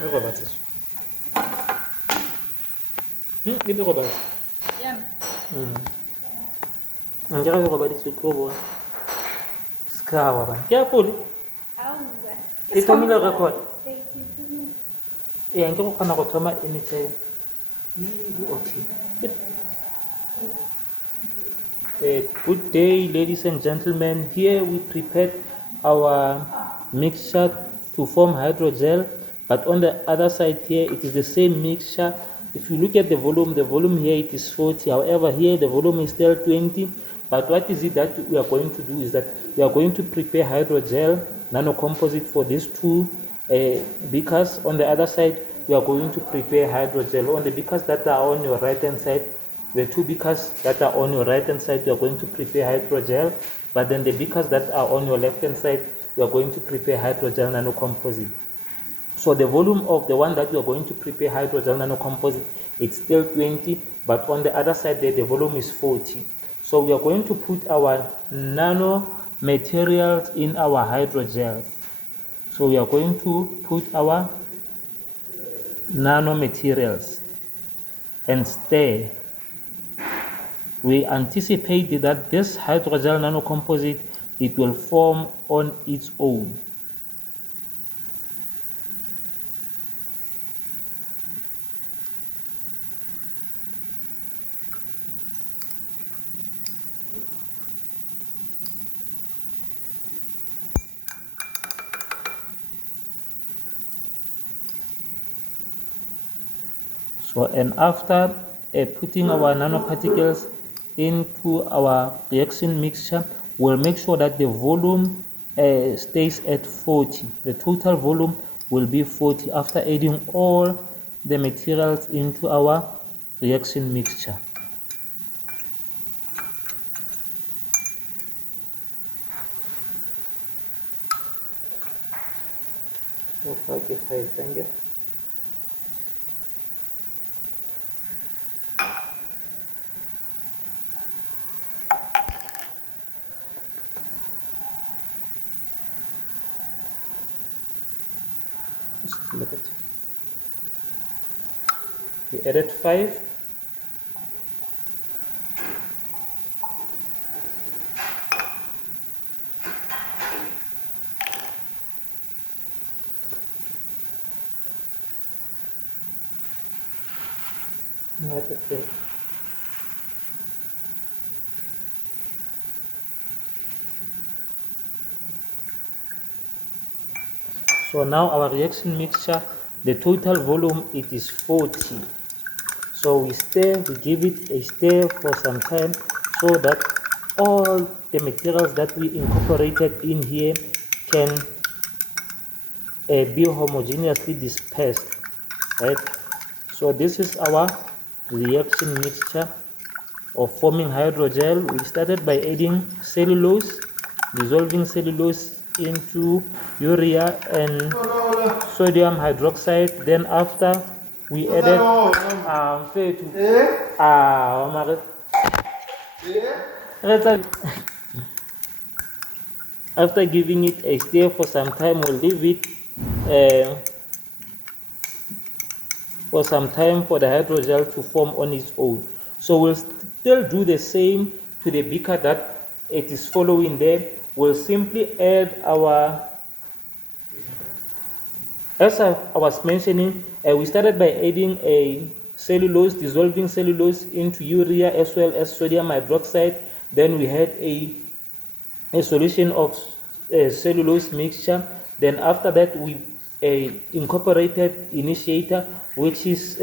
Roberts. Itu Roberts. Yan. Ang kaya Roberts ko bo. Skawa ba? Kaya puli. Auga. Ito mila record. Thank you. Yang ko kana ko tama anytime. Okay. Good day, ladies and gentlemen. Here we prepared our mixture to form hydrogel, but on the other side here it is the same mixture. If you look at the volume here it is 40. However, here the volume is still 20. But what is it that we are going to do is that we are going to prepare hydrogel nanocomposite for these two beakers. On the other side, we are going to prepare hydrogel. On the beakers that are on your right hand side, the two beakers that are on your right hand side, we are going to prepare hydrogel. But then the beakers that are on your left hand side, we are going to prepare hydrogel nanocomposite. So the volume of the one that we are going to prepare hydrogel nanocomposite, it's still 20, but on the other side there, the volume is 40. So we are going to put our nano materials in our hydrogel. So we are going to put our nano materials and stir. We anticipate that this hydrogel nanocomposite, it will form on its own. So, and after putting our nanoparticles into our reaction mixture, we'll make sure that the volume stays at 40. The total volume will be 40 after adding all the materials into our reaction mixture. So, thank you. Look at it. We added 5. Let it fill. So now our reaction mixture, the total volume, it is 40. So we stir, we give it a stir for some time so that all the materials that we incorporated in here can be homogeneously dispersed, right? So this is our reaction mixture of forming hydrogel. We started by adding cellulose, dissolving cellulose into urea and sodium hydroxide. Then after we added after giving it a stir for some time, we'll leave it for some time for the hydrogel to form on its own. So we'll still do the same to the beaker that it is following there. We'll simply add our, as I was mentioning, we started by adding a cellulose, dissolving cellulose into urea as well as sodium hydroxide. Then we had a solution of cellulose mixture. Then after that we incorporated initiator, which is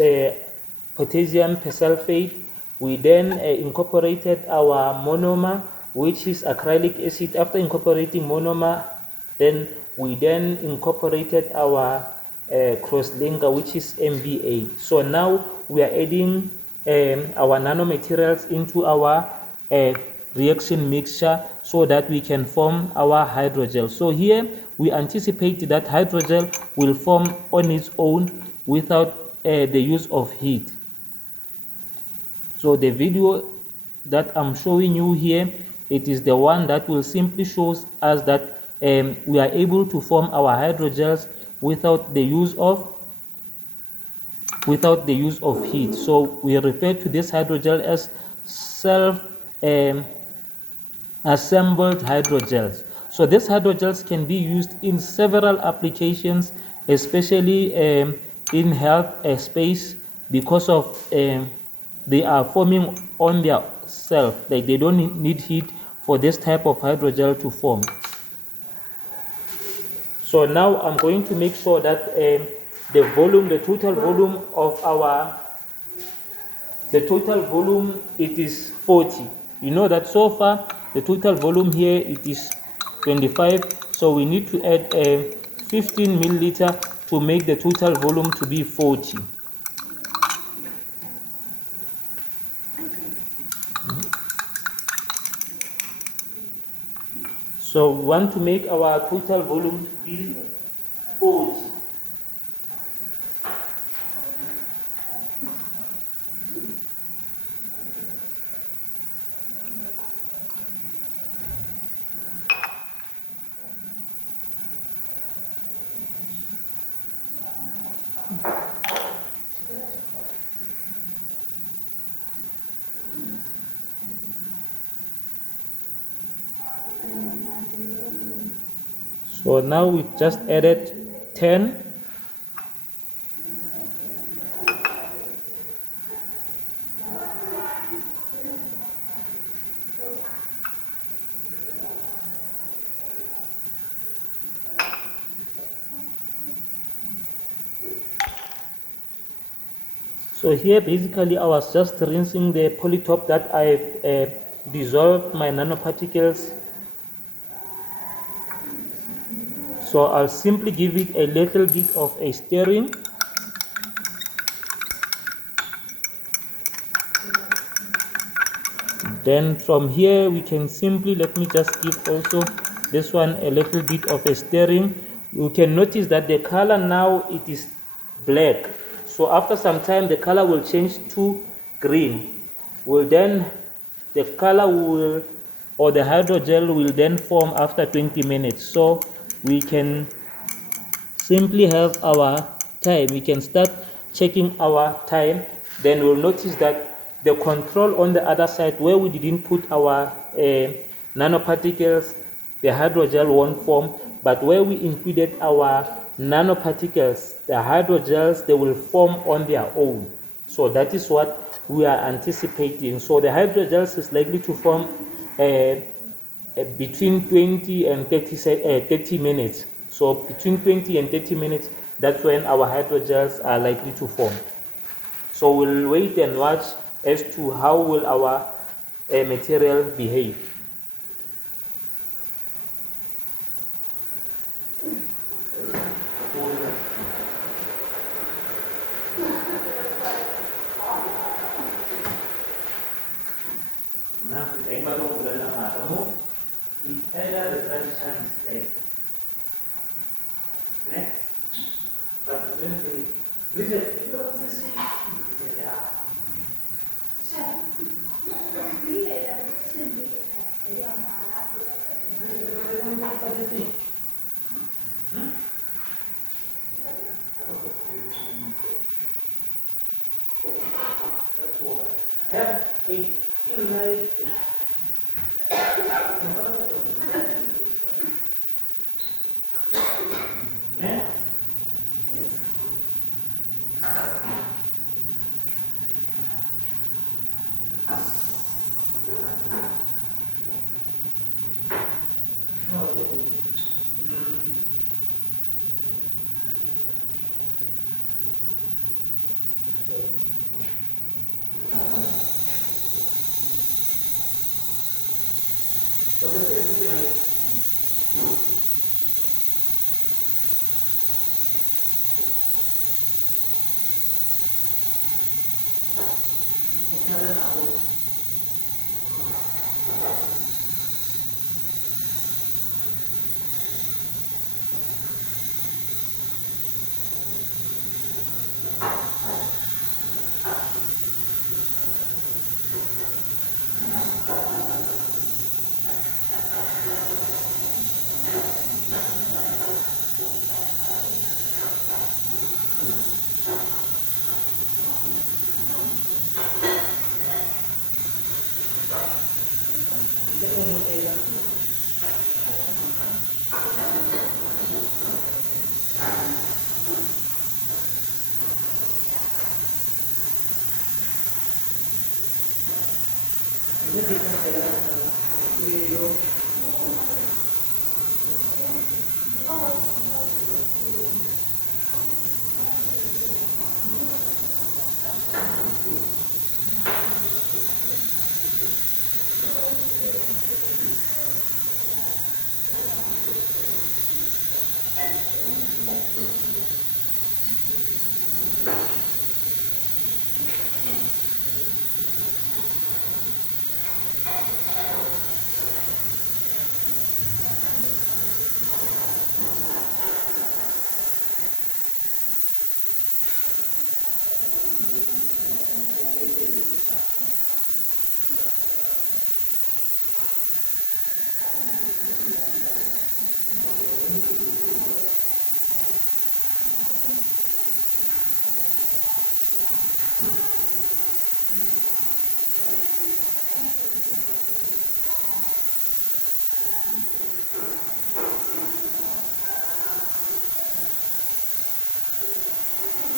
potassium persulfate. We then incorporated our monomer, which is acrylic acid. After incorporating monomer, then we then incorporated our crosslinker, which is MBA. So now we are adding our nanomaterials into our reaction mixture so that we can form our hydrogel. So here we anticipate that hydrogel will form on its own without the use of heat. So the video that I'm showing you here, it is the one that will simply show us that we are able to form our hydrogels without the use of without the use of heat. So we refer to this hydrogel as self assembled hydrogels. So these hydrogels can be used in several applications, especially in health space, because of they are forming on their self, like they don't need heat for this type of hydrogel to form. So now I'm going to make sure that the total volume of it is 40. You know that so far the total volume here it is 25, so we need to add 15 milliliter to make the total volume to be 40. So we want to make our total volume to be 40. So now we just added 10. So here basically I was just rinsing the polytop that I've dissolved my nanoparticles. So I'll simply give it a little bit of a stirring. Then from here we can simply, let me just give also this one a little bit of a stirring. You can notice that the color now it is black. So after some time the color will change to green. The color will, or the hydrogel will then form after 20 minutes. So we can simply have our time. We can start checking our time. Then we'll notice that the control on the other side where we didn't put our nanoparticles, the hydrogel won't form, but where we included our nanoparticles, the hydrogels, they will form on their own. So that is what we are anticipating. So the hydrogels is likely to form between 20 and 30 minutes. So between 20 and 30 minutes, that's when our hydrogels are likely to form. So we'll wait and watch as to how will our material behave. Nah, kita iba dong udah lama temu. Ada tradition display. Ne? But when they visit, you don't see. Have a inlay.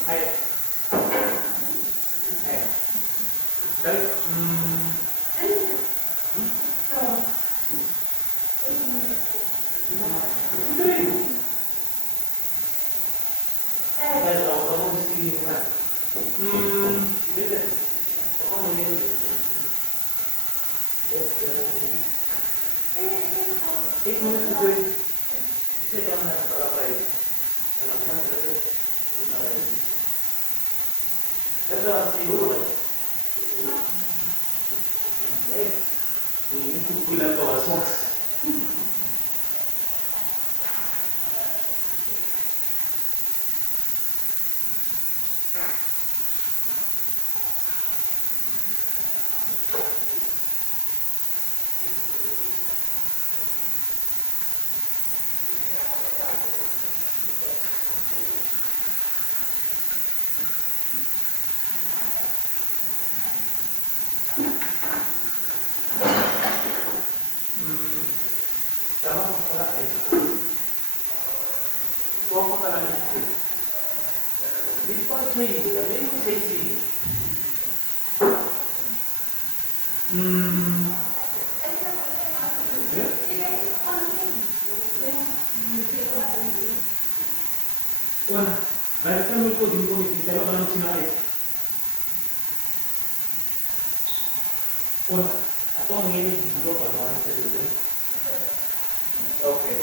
Hai. Hai. Dari kamu di sini kan? Beda. Kamu ini. Ik moet het doen. Ik kan het wel bij. En dan kan ik het dat is wel een goede. Nee. Ini kuku lekker was soms. Sama masalah itu. Kau masalah itu. Before change, the main change is Wala, dahil sa mga din ko misiselo ka lang sinais. Wala, ato ang ngayon dito pa naman sa dito. Okay.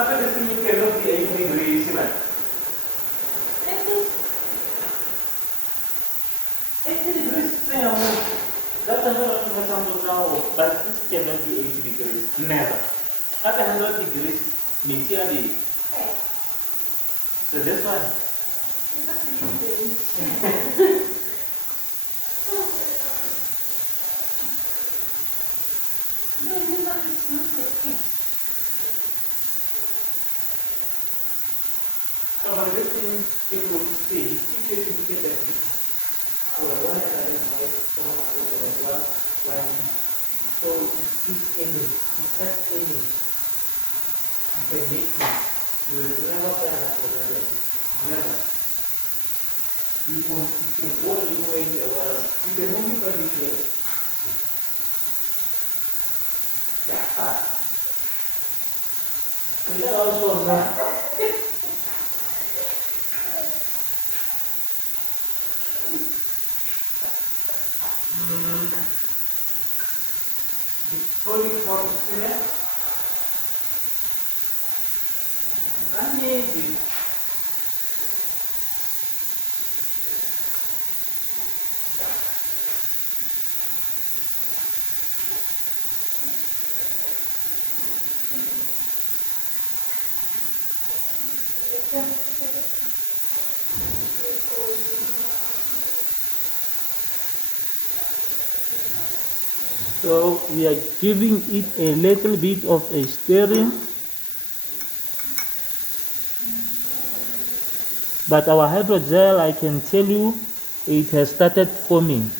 Apa yang disebutkan di ayat ini sih, Mas? That's 100% now, but this cannot be 80 degrees. Never. At 100 degrees, means here the. So this one. But this thing, it will stay. If you indicate that so the one that I don't know is one. So it's this image, it's that image. You can make it. You will never find that like this. Never. You can go anywhere in the world. You can only find it here. Yeah. It's also not. Polychromatic amazing. So we are giving it a little bit of a stirring, but our hydrogel, I can tell you, it has started forming.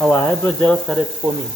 Our hydrogel started forming.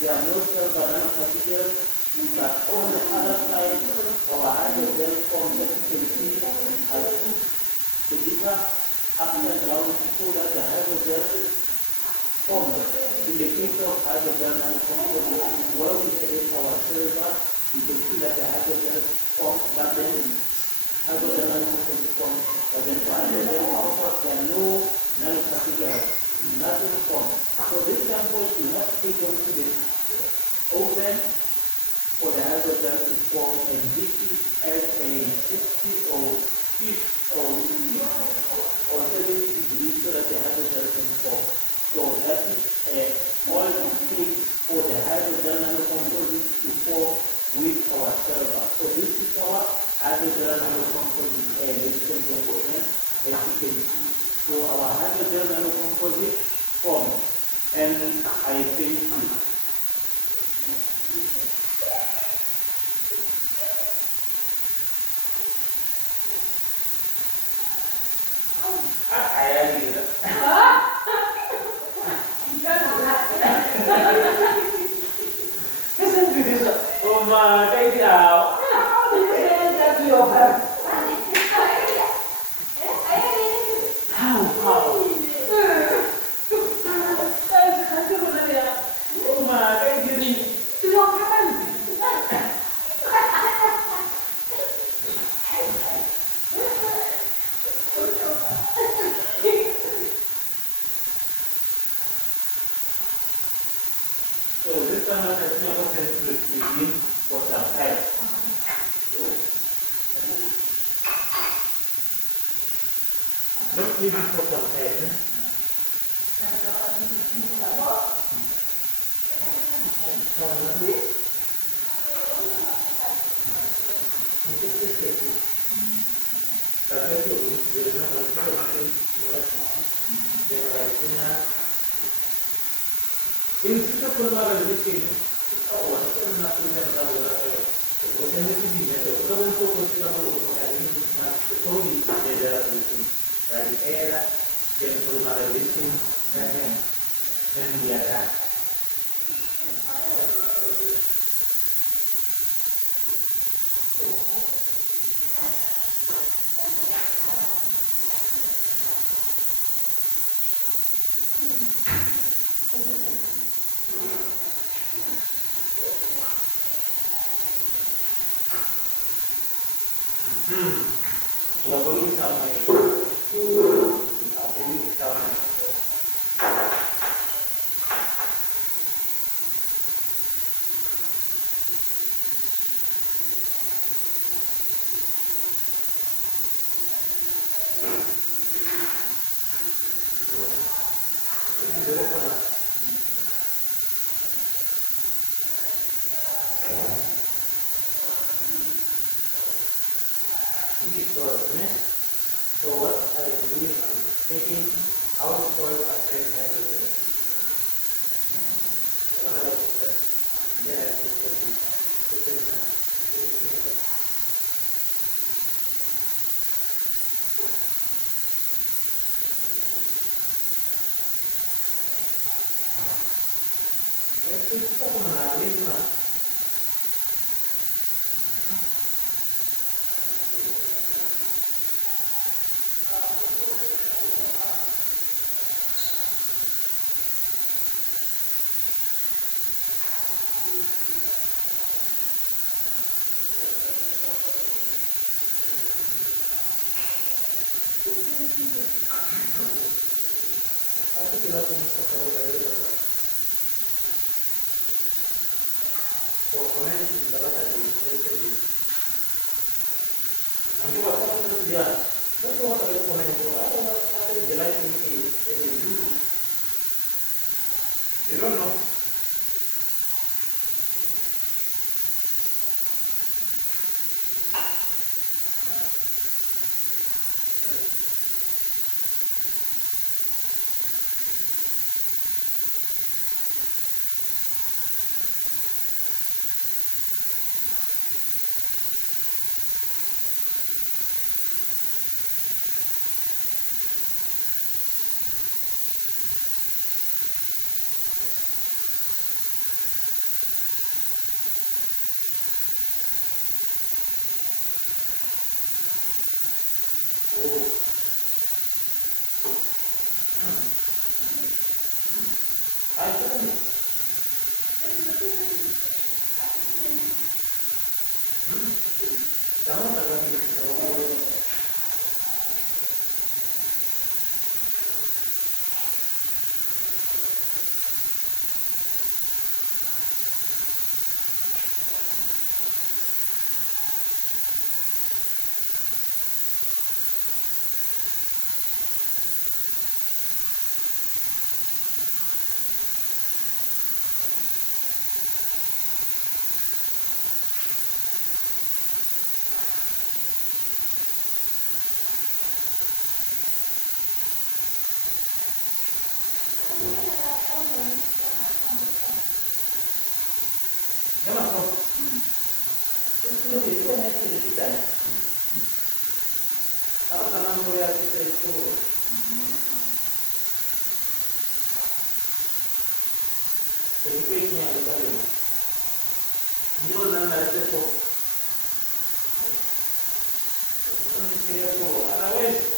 There are no silver nanoparticles, but on the other side, our hydrogel forms, as you can see, has put the deeper upside down so that the hydrogel forms. In the case of hydrogel nanocomposites, where we edit our silver, you can see that the hydrogel forms, but then hydrogel nanocomposite forms, but then for hydrogel compounds, there are no nanoparticles, nothing forms. So this sample you have to take them to the oven for the hydrogel to form, and this is at a 60 or 50 or 70 degrees so that the hydrogel can form. So that is all it takes for the hydrogel nanocomposite to form with our silver. So this is our hydrogel nanocomposite, ladies and gentlemen, as you can see. So our hydrogel nanocomposite forms, and I thank you. So this one has been open to the cuisine for some time. Let's leave it for some time. In sito forma la medicina, o una cosa da lavorare, o sempre più di mezzo, da un po' così da lavoro ma poi nella era del forma la medicina, dan biasa. Nggak boleh sama itu. Nggak boleh sama. So what I am doing, I'm taking out soil percent hydrogen. One of the then I put itu kok menarik mas. Aku tidak punya sekolah dari mana. So komen di bawah tadi, jadi nanti waktu aku terus dia, betul waktu itu komen itu, ada jelas ini dulu. You don't know. careful. Be careful. Otherwise,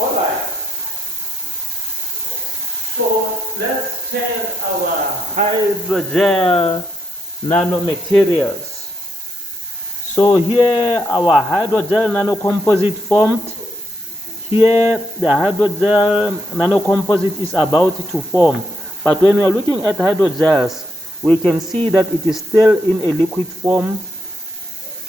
alright. So let's check our hydrogel nanomaterials. So here our hydrogel nanocomposite formed. Here the hydrogel nanocomposite is about to form. But when we are looking at hydrogels, we can see that it is still in a liquid form.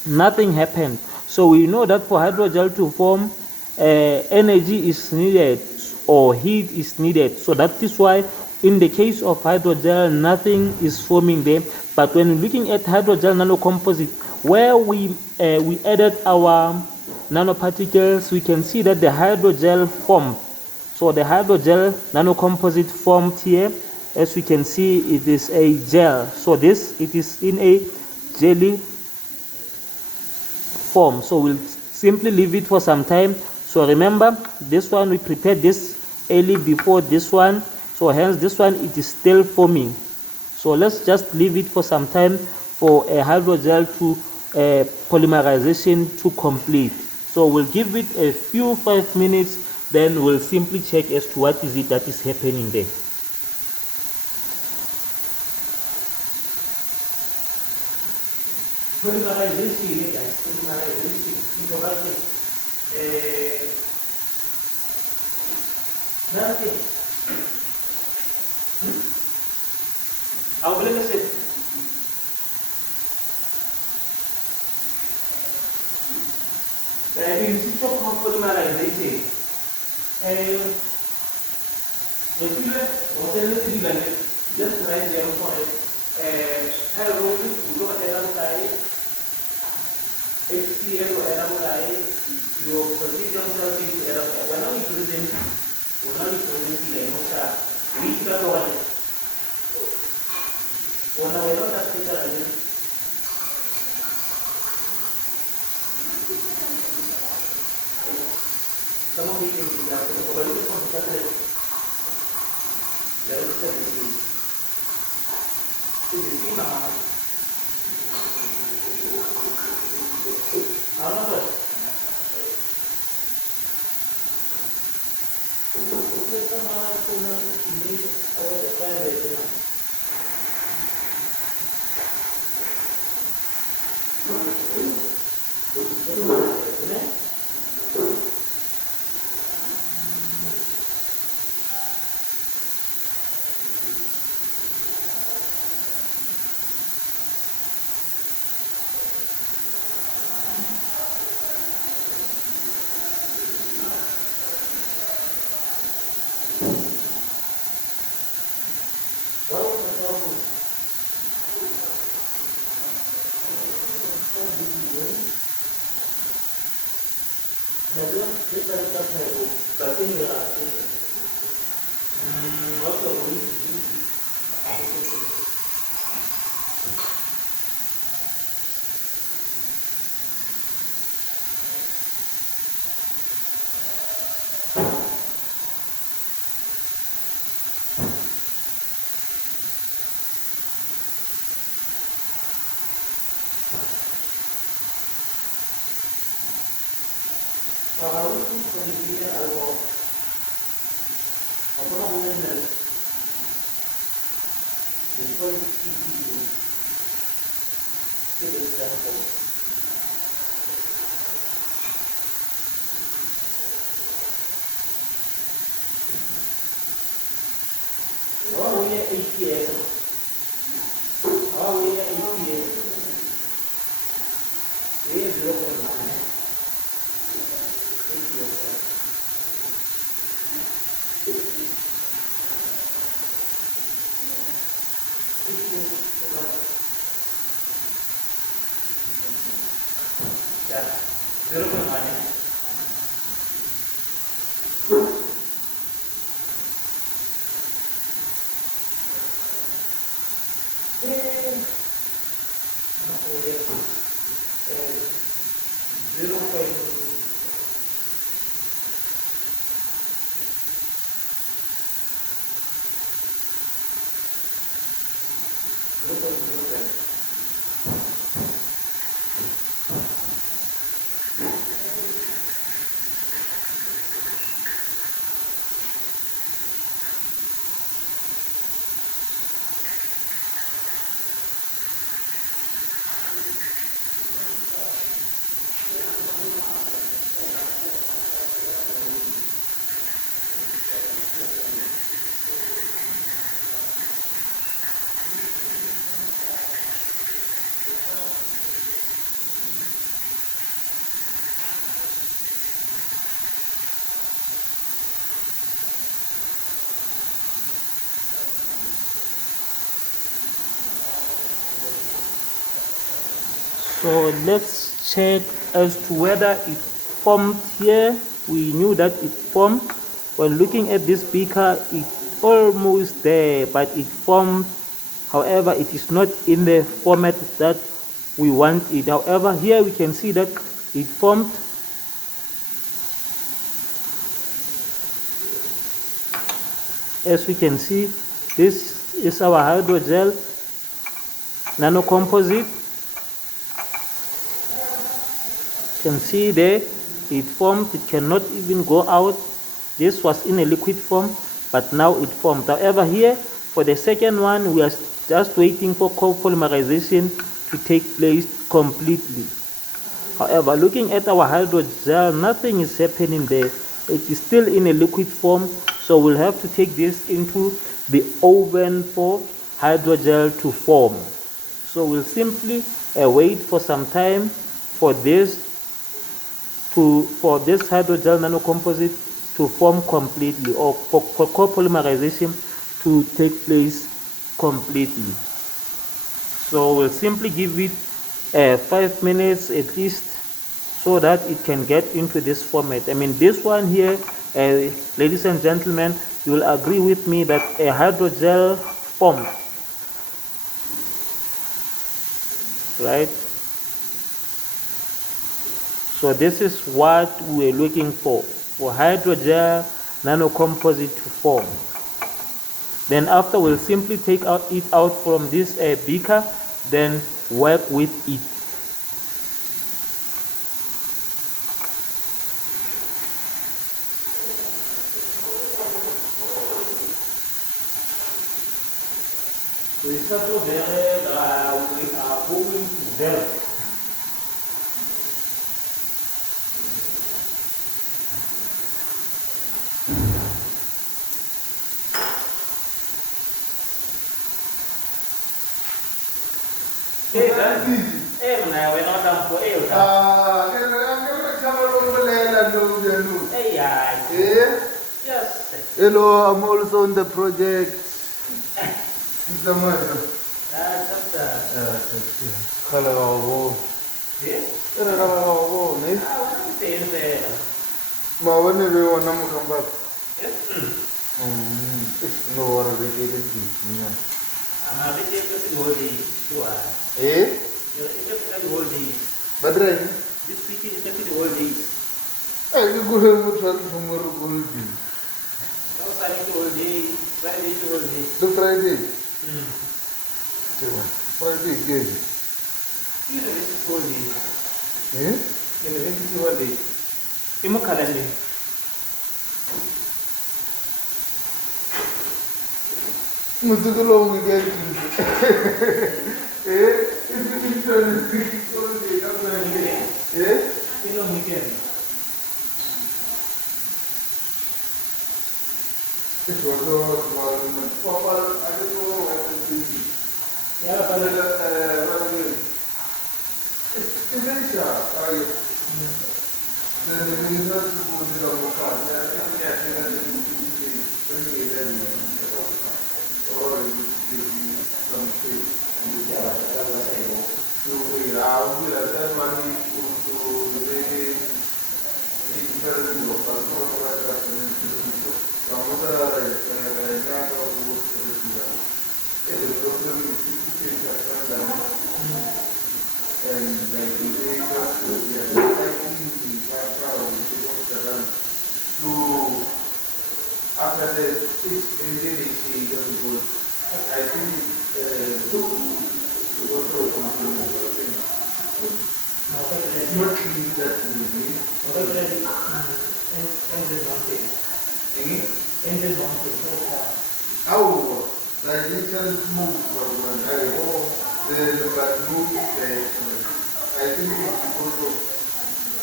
Nothing happened. So we know that for hydrogel to form, energy is needed or heat is needed. So that is why in the case of hydrogel, nothing is forming there. But when we're looking at hydrogel nanocomposite, where we added our nanoparticles, we can see that the hydrogel formed. So the hydrogel nanocomposite formed here. As we can see, it is a gel. So it is in a jelly form. So we'll simply leave it for some time. So remember, this one we prepared this early before this one. So hence this one, it is still forming. So let's just leave it for some time for a hydrogel to polymerization to complete. So we'll give it a few 5 minutes, then we'll simply check as to what is it that is happening there. Polymerization, guys, polymerization. Nothing. How will I say? In situ polymerization, the filler was a little bit just right there for it. Hydrogel, you go ahead HCl or NaOH, your potassium sulfate to NaOH. When I present, we got one. When I don't have to some of these things are probably from separate. There is the disease. The disease now. How much? So let's check as to whether it formed here. We knew that it formed. When looking at this beaker, it's almost there, but it formed. However, it is not in the format that we want it. However, here we can see that it formed. As we can see, this is our hydrogel nanocomposite. You can see there it formed. It cannot even go out. This was in a liquid form, but now it formed. However, here for the second one, we are just waiting for copolymerization to take place completely. However, looking at our hydrogel, nothing is happening there. It is still in a liquid form, so we'll have to take this into the oven for hydrogel to form. So we'll simply wait for some time for this hydrogel nanocomposite to form completely, or for copolymerization to take place completely. So we'll simply give it 5 minutes at least, so that it can get into this format. I mean, this one here, ladies and gentlemen, you will agree with me that a hydrogel formed, right? So this is what we're looking for hydrogel nanocomposite to form. Then after, we'll simply take it out from this beaker, then work with it. We are going to there. Hello, I'm also on the project. But this week is the whole day. you go home tomorrow. No Sunday the whole day, Friday the whole day. The Friday. Friday again. University whole day. Eh? University whole day. imukhalani Music long again. Eh? It's Eh? ino weekend It was all one. Papa, I don't know what to do. yala pala What again? It's very sharp. Then the minister to go to the car. I think that or give you some shape. So we are that money to really encourage you. But no one has to Kamuda the problem is and like the way we are liking the to after the engine is good. I think to go through something. Not clean that we engine mounting how like this can move from one area. The but move I think it's because of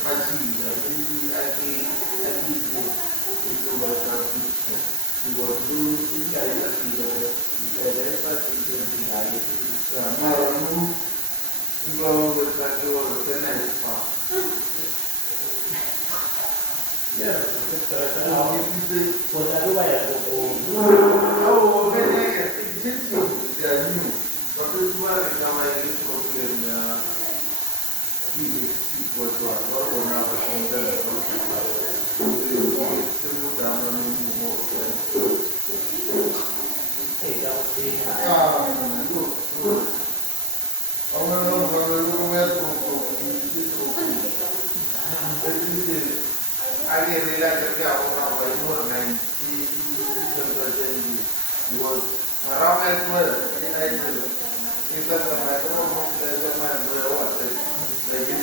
machine that maybe I think it's over it was blue inside the Maranu go with like your tennis part. yeah So wala ba ya oh, okay, it's just they are new. But this one is now I get problem he was or now from them I didn't realize that I was more 90% because around as well, I did. If that's a matter of the man where I was, like if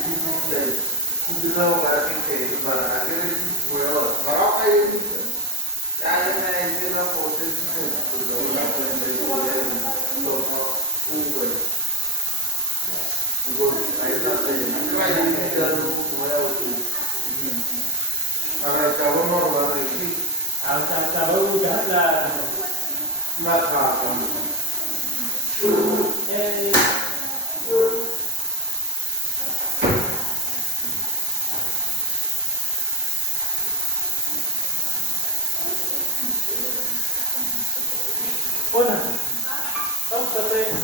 you know what I think, but I didn't well, but I didn't. I did not for 6 minutes to go up and they so always. Because I did not say, I'm trying to get a room where I was. Ahora acabó normal aquí. acabou la Mata Ona, vamos fazer